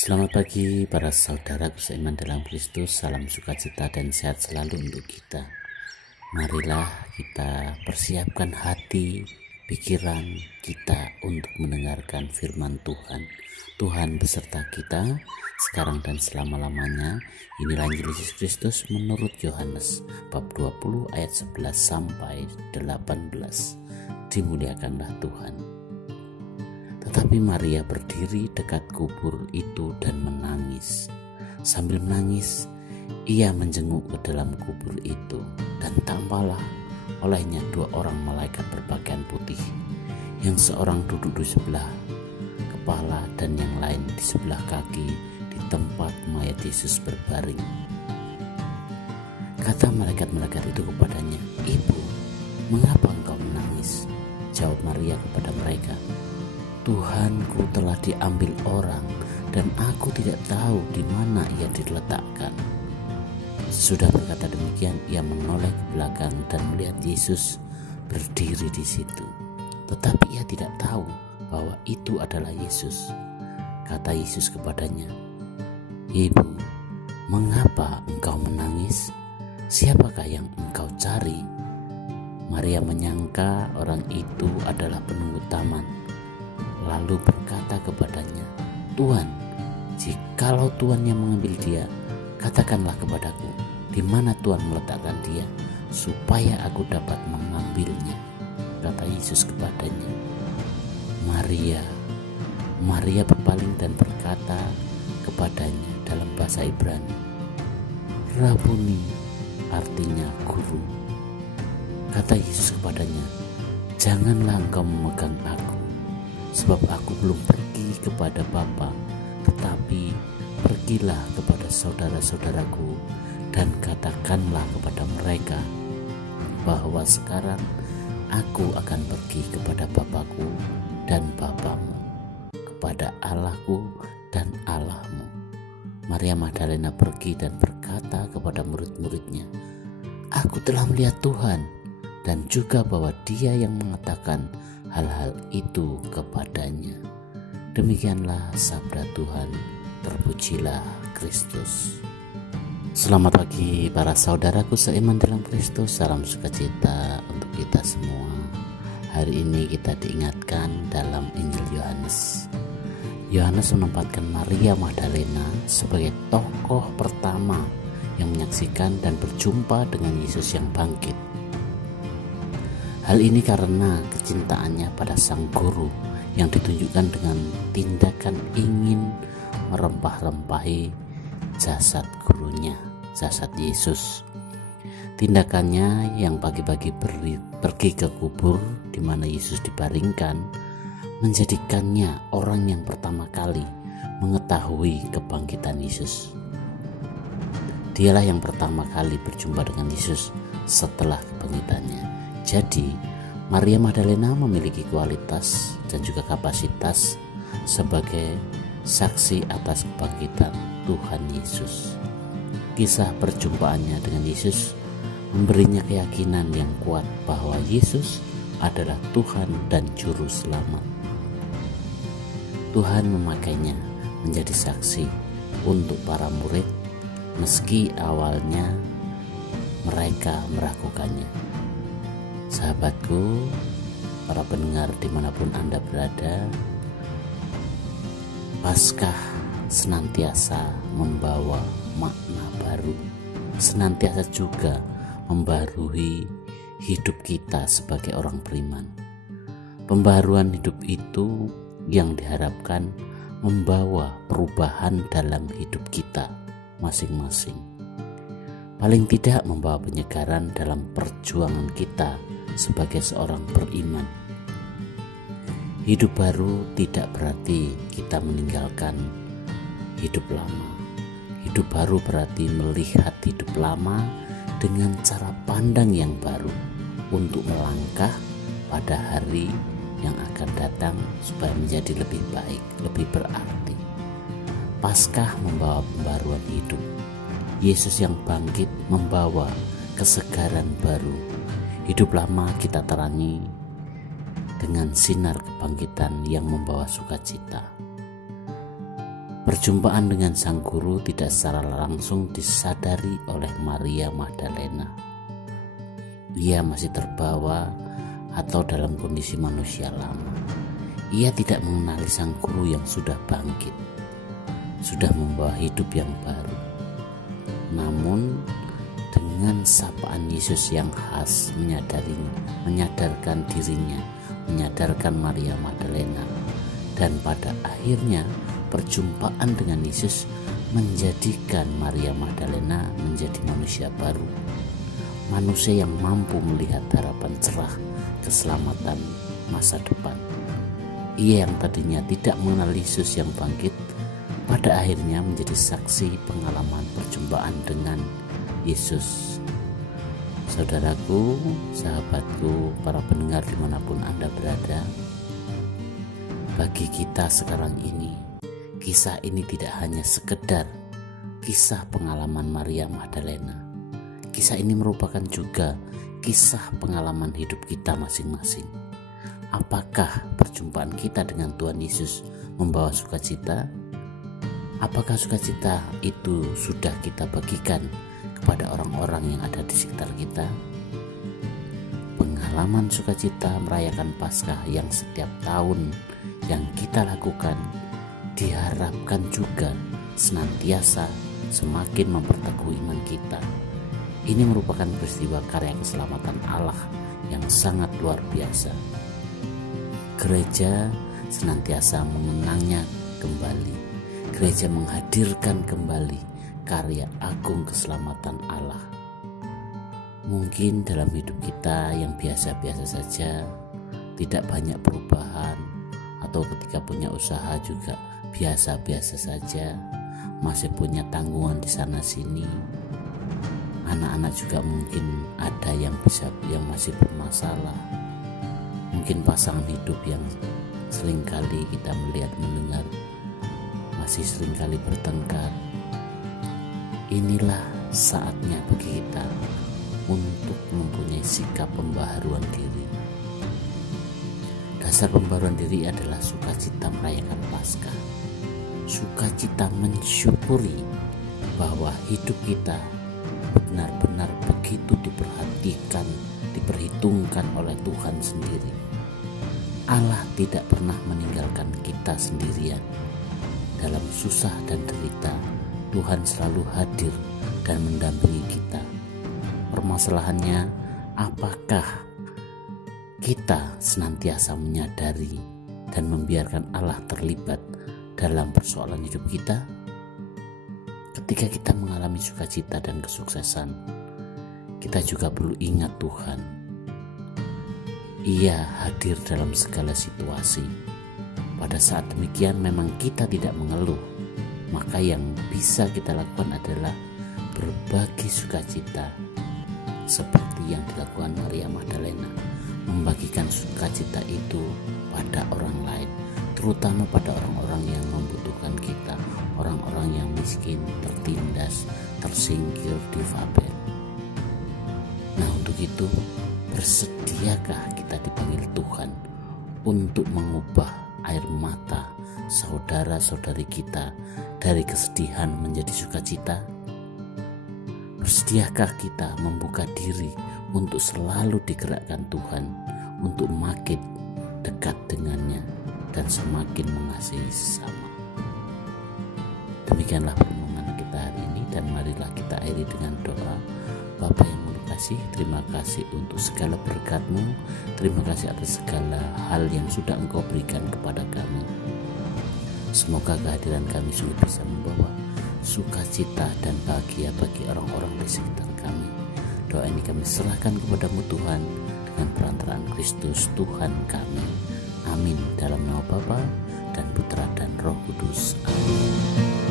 Selamat pagi para saudaraku seiman dalam Kristus. Salam sukacita dan sehat selalu untuk kita. Marilah kita persiapkan hati, pikiran kita untuk mendengarkan firman Tuhan. Tuhan beserta kita sekarang dan selama-lamanya. Inilah Injil Yesus Kristus menurut Yohanes bab 20 ayat 11 sampai 18. Dimuliakanlah Tuhan. Tetapi Maria berdiri dekat kubur itu dan menangis. Sambil menangis, ia menjenguk ke dalam kubur itu, dan tampaklah olehnya dua orang malaikat berpakaian putih, yang seorang duduk di sebelah kepala dan yang lain di sebelah kaki di tempat mayat Yesus berbaring. Kata malaikat-malaikat itu kepadanya, "Ibu, mengapa engkau menangis?" Jawab Maria kepada mereka, "Tuhanku telah diambil orang dan aku tidak tahu di mana ia diletakkan." Sudah berkata demikian, ia menoleh ke belakang dan melihat Yesus berdiri di situ. Tetapi ia tidak tahu bahwa itu adalah Yesus. Kata Yesus kepadanya, "Ibu, mengapa engkau menangis? Siapakah yang engkau cari?" Maria menyangka orang itu adalah penunggu taman, lalu berkata kepadanya, "Tuhan, jikalau Tuhan yang mengambil dia, katakanlah kepadaku di mana Tuhan meletakkan dia, supaya aku dapat mengambilnya." Kata Yesus kepadanya, "Maria." Maria berpaling dan berkata kepadanya dalam bahasa Ibrani, "Rabuni," artinya guru. Kata Yesus kepadanya, "Janganlah engkau memegang aku, sebab aku belum pergi kepada Bapa, tetapi pergilah kepada saudara-saudaraku dan katakanlah kepada mereka bahwa sekarang aku akan pergi kepada Bapakku dan Bapamu, kepada Allahku dan Allahmu." Maria Magdalena pergi dan berkata kepada murid-muridnya, "Aku telah melihat Tuhan," dan juga bahwa Dia yang mengatakan hal-hal itu kepadanya. Demikianlah sabda Tuhan. Terpujilah Kristus. Selamat pagi para saudaraku seiman dalam Kristus. Salam sukacita untuk kita semua. Hari ini kita diingatkan dalam Injil Yohanes. Yohanes menempatkan Maria Magdalena sebagai tokoh pertama yang menyaksikan dan berjumpa dengan Yesus yang bangkit. Hal ini karena kecintaannya pada sang guru yang ditunjukkan dengan tindakan ingin merempah-rempahi jasad gurunya, jasad Yesus. Tindakannya yang pagi-pagi pergi ke kubur di mana Yesus dibaringkan menjadikannya orang yang pertama kali mengetahui kebangkitan Yesus. Dialah yang pertama kali berjumpa dengan Yesus setelah kebangkitannya. Jadi, Maria Magdalena memiliki kualitas dan juga kapasitas sebagai saksi atas kebangkitan Tuhan Yesus. Kisah perjumpaannya dengan Yesus memberinya keyakinan yang kuat bahwa Yesus adalah Tuhan dan Juru Selamat. Tuhan memakainya menjadi saksi untuk para murid meski awalnya mereka meragukannya. Sahabatku, para pendengar dimanapun Anda berada, Paskah senantiasa membawa makna baru, senantiasa juga membarui hidup kita sebagai orang beriman. Pembaruan hidup itu yang diharapkan membawa perubahan dalam hidup kita masing-masing. Paling tidak membawa penyegaran dalam perjuangan kita sebagai seorang beriman. Hidup baru tidak berarti kita meninggalkan hidup lama. Hidup baru berarti melihat hidup lama dengan cara pandang yang baru untuk melangkah pada hari yang akan datang supaya menjadi lebih baik, lebih berarti. Paskah membawa pembaruan hidup. Yesus yang bangkit membawa kesegaran baru. Hidup lama kita terangi dengan sinar kebangkitan yang membawa sukacita. Perjumpaan dengan sang guru tidak secara langsung disadari oleh Maria Magdalena. Ia masih terbawa atau dalam kondisi manusia lama. Ia tidak mengenali sang guru yang sudah bangkit, sudah membawa hidup yang baru. Namun dengan sapaan Yesus yang khas menyadarkan dirinya, menyadarkan Maria Magdalena, dan pada akhirnya perjumpaan dengan Yesus menjadikan Maria Magdalena menjadi manusia baru, manusia yang mampu melihat harapan cerah keselamatan masa depan. Ia yang tadinya tidak mengenal Yesus yang bangkit, pada akhirnya menjadi saksi pengalaman perjumpaan dengan Yesus. Saudaraku, sahabatku, para pendengar dimanapun Anda berada, bagi kita sekarang ini, kisah ini tidak hanya sekedar kisah pengalaman Maria Magdalena. Kisah ini merupakan juga kisah pengalaman hidup kita masing-masing. Apakah perjumpaan kita dengan Tuhan Yesus membawa sukacita? Apakah sukacita itu sudah kita bagikan kepada orang-orang yang ada di sekitar kita? Pengalaman sukacita merayakan Paskah yang setiap tahun yang kita lakukan diharapkan juga senantiasa semakin memperteguh iman kita. Ini merupakan peristiwa karya keselamatan Allah yang sangat luar biasa. Gereja senantiasa mengenangnya kembali. Gereja menghadirkan kembali karya agung keselamatan Allah. Mungkin dalam hidup kita yang biasa-biasa saja, tidak banyak perubahan, atau ketika punya usaha juga biasa-biasa saja, masih punya tanggungan di sana sini. Anak-anak juga mungkin ada yang masih bermasalah. Mungkin pasangan hidup yang seringkali kita melihat mendengar masih seringkali bertengkar. Inilah saatnya bagi kita untuk mempunyai sikap pembaharuan diri. Dasar pembaharuan diri adalah sukacita merayakan Paskah. Sukacita mensyukuri bahwa hidup kita benar-benar begitu diperhatikan, diperhitungkan oleh Tuhan sendiri. Allah tidak pernah meninggalkan kita sendirian. Dalam susah dan derita, Tuhan selalu hadir dan mendampingi kita. Permasalahannya, apakah kita senantiasa menyadari dan membiarkan Allah terlibat dalam persoalan hidup kita? Ketika kita mengalami sukacita dan kesuksesan, kita juga perlu ingat Tuhan. Ia hadir dalam segala situasi. Pada saat demikian memang kita tidak mengeluh, maka yang bisa kita lakukan adalah berbagi sukacita seperti yang dilakukan Maria Magdalena, membagikan sukacita itu pada orang lain, terutama pada orang-orang yang membutuhkan kita, orang-orang yang miskin, tertindas, tersingkir, difabel. Nah, untuk itu bersediakah kita dipanggil Tuhan untuk mengubah air mata saudara-saudari kita dari kesedihan menjadi sukacita? Bersediakah kita membuka diri untuk selalu digerakkan Tuhan untuk makin dekat dengannya dan semakin mengasihi sesama? Demikianlah renungan kita hari ini, dan marilah kita akhiri dengan doa. Bapa yang penuh kasih, terima kasih untuk segala berkat-Mu. Terima kasih atas segala hal yang sudah Engkau berikan kepada kami. Semoga kehadiran kami sungguh bisa membawa sukacita dan bahagia bagi orang-orang di sekitar kami. Doa ini kami serahkan kepada-Mu Tuhan, dengan perantaraan Kristus Tuhan kami. Amin. Dalam nama Bapa dan Putra dan Roh Kudus. Amin.